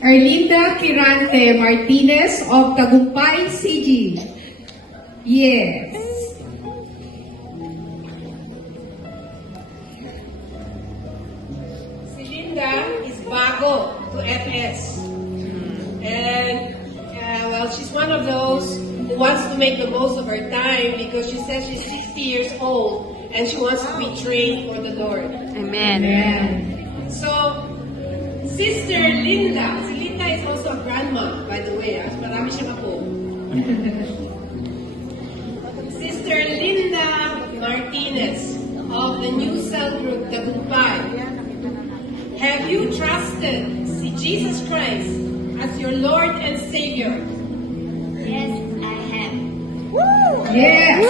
Erlinda Kirante Martinez of Tagumpay CG. Yes. Si Linda is bago to FS. And, well, she's one of those who wants to make the most of her time because she says she's 60 years old and she wants to be trained for the Lord. Amen. Amen. So, Sister Linda, si Linda is also a grandma, by the way. Marami siyang apo. Sister Linda Martinez of the New Cell Group, Tagumpay. Have you trusted si Jesus Christ as your Lord and Savior? Yes, I have. Yes.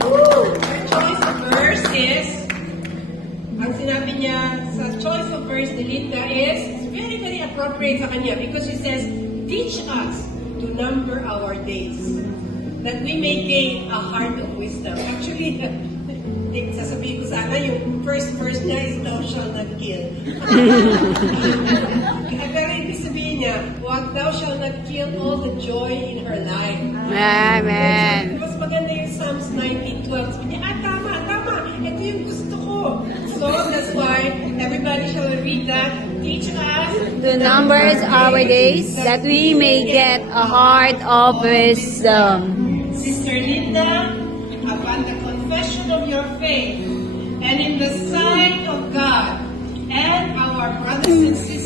Her choice of verse is, ang sinabi niya sa choice of verse ni Linda is very, very appropriate sa kanya because she says, teach us to number our days that we may gain a heart of wisdom. Actually, sasabihin ko sana, yung first verse niya is thou shalt not kill. Pero ibig sabihin niya, what thou shalt not kill all the joy in her life. Amen. Mas maganda yung Psalms 19:12. Sabi niya, tama. Ito yung gusto ko. So, that's why everybody shall read that. Teach us The numbers our days, that we may get a heart of wisdom. Sister Linda, upon the confession of your faith, and in the sight of God and our brothers and sisters